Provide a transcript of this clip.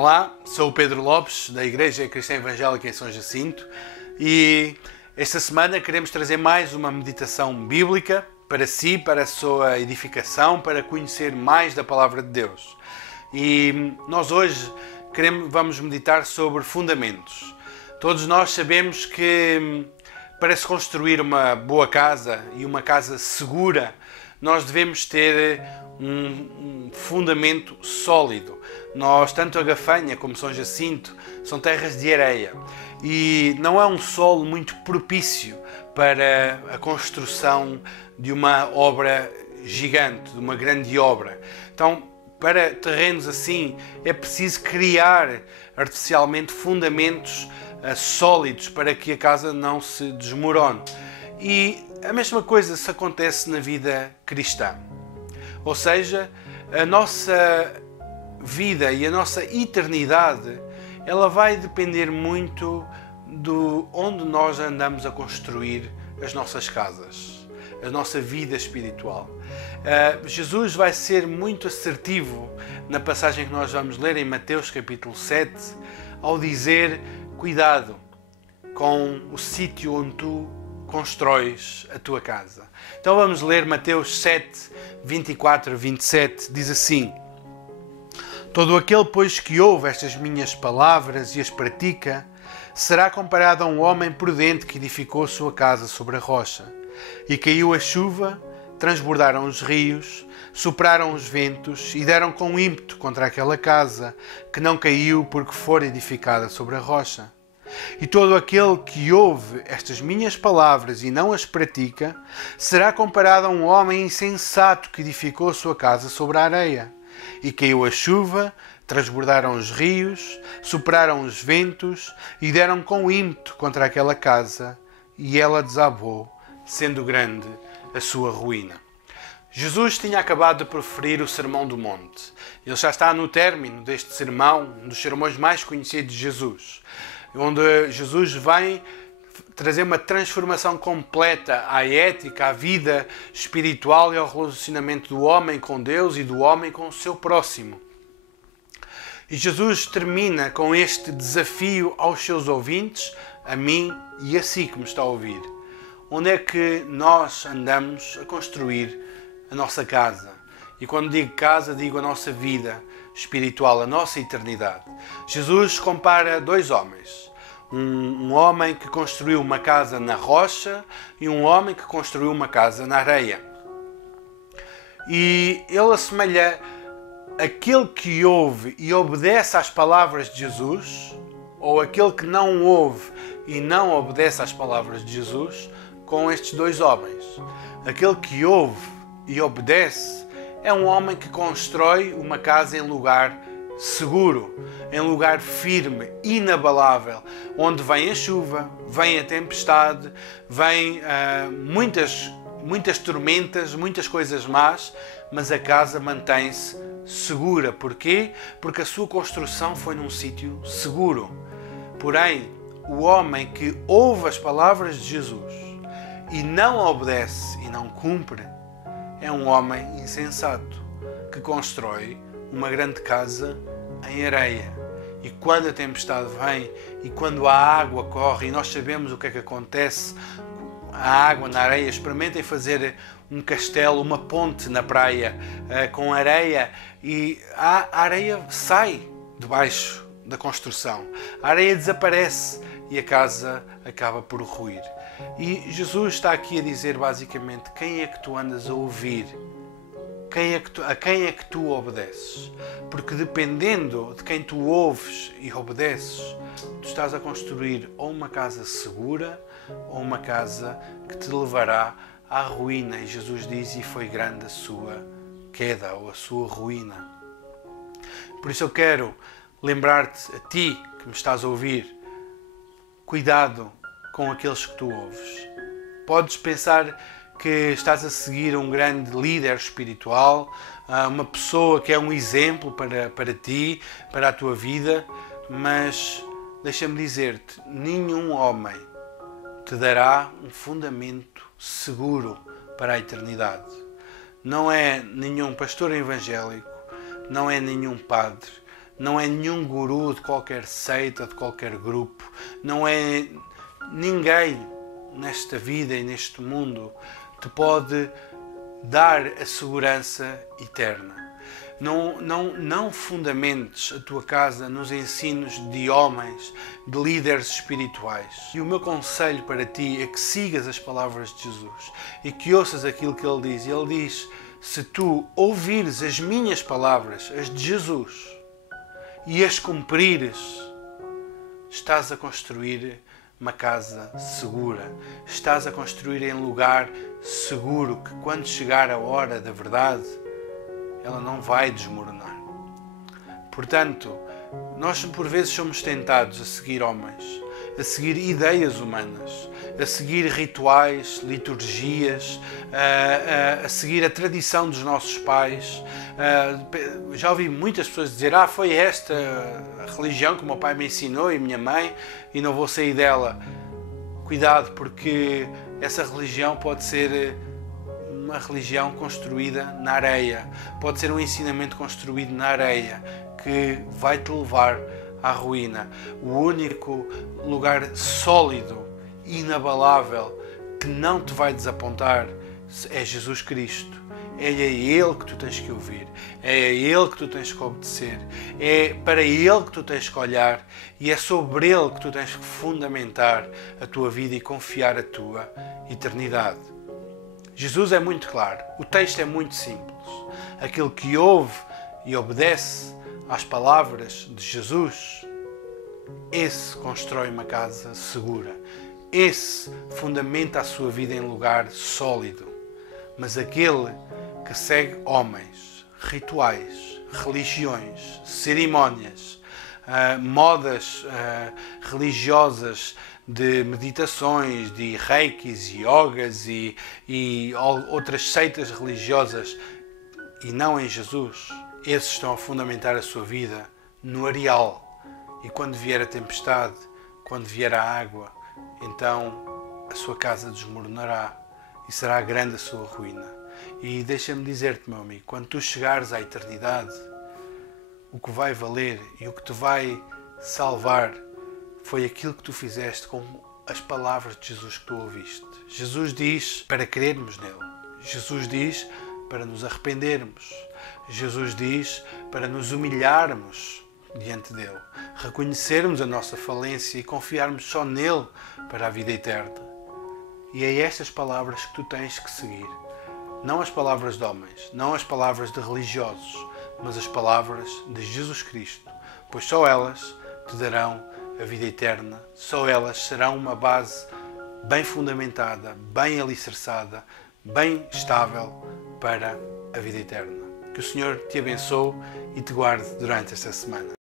Olá, sou o Pedro Lopes, da Igreja Cristã Evangélica em São Jacinto, e esta semana queremos trazer mais uma meditação bíblica para si, para a sua edificação, para conhecer mais da Palavra de Deus. E nós hoje vamos meditar sobre fundamentos. Todos nós sabemos que para se construir uma boa casa e uma casa segura, nós devemos ter um fundamento sólido. Tanto a Gafanha como São Jacinto são terras de areia e não é um solo muito propício para a construção de uma obra gigante, de uma grande obra. Então, para terrenos assim, é preciso criar artificialmente fundamentos sólidos para que a casa não se desmorone. E a mesma coisa se acontece na vida cristã. Ou seja, a nossa vida e a nossa eternidade, ela vai depender muito de onde nós andamos a construir as nossas casas, a nossa vida espiritual. Jesus vai ser muito assertivo na passagem que nós vamos ler em Mateus capítulo 7, ao dizer: cuidado com o sítio onde tu constróis a tua casa. Então vamos ler Mateus 7, 24 a 27, diz assim: todo aquele, pois, que ouve estas minhas palavras e as pratica, será comparado a um homem prudente que edificou a sua casa sobre a rocha. E caiu a chuva, transbordaram os rios, sopraram os ventos e deram com ímpeto contra aquela casa, que não caiu porque fora edificada sobre a rocha. E todo aquele que ouve estas minhas palavras e não as pratica, será comparado a um homem insensato que edificou a sua casa sobre a areia. E caiu a chuva, transbordaram os rios, sopraram os ventos e deram com ímpeto contra aquela casa, e ela desabou, sendo grande a sua ruína. Jesus tinha acabado de proferir o Sermão do Monte. Ele já está no término deste sermão, um dos sermões mais conhecidos de Jesus, onde Jesus vem trazer uma transformação completa à ética, à vida espiritual e ao relacionamento do homem com Deus e do homem com o seu próximo. E Jesus termina com este desafio aos seus ouvintes, a mim e a si que me está a ouvir. Onde é que nós andamos a construir a nossa casa? E quando digo casa, digo a nossa vida espiritual, a nossa eternidade. Jesus compara dois homens. Um homem que construiu uma casa na rocha e um homem que construiu uma casa na areia. E ele assemelha aquele que ouve e obedece às palavras de Jesus, ou aquele que não ouve e não obedece às palavras de Jesus, com estes dois homens. Aquele que ouve e obedece é um homem que constrói uma casa em lugar seguro, em lugar firme, inabalável, onde vem a chuva, vem a tempestade, vem muitas tormentas, muitas coisas más, mas a casa mantém-se segura. Porquê? Porque a sua construção foi num sítio seguro. Porém, o homem que ouve as palavras de Jesus e não obedece e não cumpre é um homem insensato que constrói uma grande casa em areia. E quando a tempestade vem e quando a água corre, e nós sabemos o que é que acontece, a água na areia, experimentem fazer um castelo, uma ponte na praia com areia, e a areia sai debaixo da construção. A areia desaparece e a casa acaba por ruir. E Jesus está aqui a dizer basicamente: quem é que tu andas a ouvir? A quem é que tu obedeces? Porque dependendo de quem tu ouves e obedeces, tu estás a construir ou uma casa segura ou uma casa que te levará à ruína. E Jesus diz: e foi grande a sua queda ou a sua ruína. Por isso eu quero lembrar-te, a ti que me estás a ouvir, cuidado com aqueles que tu ouves. Podes pensar que estás a seguir um grande líder espiritual, uma pessoa que é um exemplo para ti, para a tua vida, mas deixa-me dizer-te, nenhum homem te dará um fundamento seguro para a eternidade. Não é nenhum pastor evangélico, não é nenhum padre, não é nenhum guru de qualquer seita, de qualquer grupo, não é ninguém nesta vida e neste mundo te pode dar a segurança eterna. Não fundamentes a tua casa nos ensinos de homens, de líderes espirituais. E o meu conselho para ti é que sigas as palavras de Jesus e que ouças aquilo que Ele diz. Ele diz, se tu ouvires as minhas palavras, as de Jesus, e as cumprires, estás a construir uma casa segura. Estás a construir em lugar seguro, que quando chegar a hora da verdade, ela não vai desmoronar. Portanto, nós por vezes somos tentados a seguir homens, a seguir ideias humanas, a seguir rituais, liturgias, a seguir a tradição dos nossos pais. Já ouvi muitas pessoas dizer, foi esta a religião que o meu pai me ensinou e minha mãe e não vou sair dela. Cuidado, porque essa religião pode ser uma religião construída na areia, pode ser um ensinamento construído na areia que vai te levar à ruína. O único lugar sólido, inabalável, que não te vai desapontar é Jesus Cristo. É a Ele que tu tens que ouvir, é a Ele que tu tens que obedecer, é para Ele que tu tens que olhar e é sobre Ele que tu tens que fundamentar a tua vida e confiar a tua eternidade. Jesus é muito claro, o texto é muito simples. Aquele que ouve e obedece às palavras de Jesus, esse constrói uma casa segura, esse fundamenta a sua vida em lugar sólido. Mas aquele que segue homens, rituais, religiões, cerimónias, modas religiosas de meditações, de reikis, yogas e outras seitas religiosas e não em Jesus, esses estão a fundamentar a sua vida no areal. E quando vier a tempestade, quando vier a água, então a sua casa desmoronará e será grande a sua ruína. E deixa-me dizer-te, meu amigo, quando tu chegares à eternidade, o que vai valer e o que te vai salvar foi aquilo que tu fizeste com as palavras de Jesus que tu ouviste. Jesus diz para crermos nele. Jesus diz para nos arrependermos. Jesus diz para nos humilharmos diante dele, reconhecermos a nossa falência e confiarmos só nele para a vida eterna. E é estas palavras que tu tens que seguir. Não as palavras de homens, não as palavras de religiosos, mas as palavras de Jesus Cristo, pois só elas te darão a vida eterna, só elas serão uma base bem fundamentada, bem alicerçada, bem estável para a vida eterna. Que o Senhor te abençoe e te guarde durante esta semana.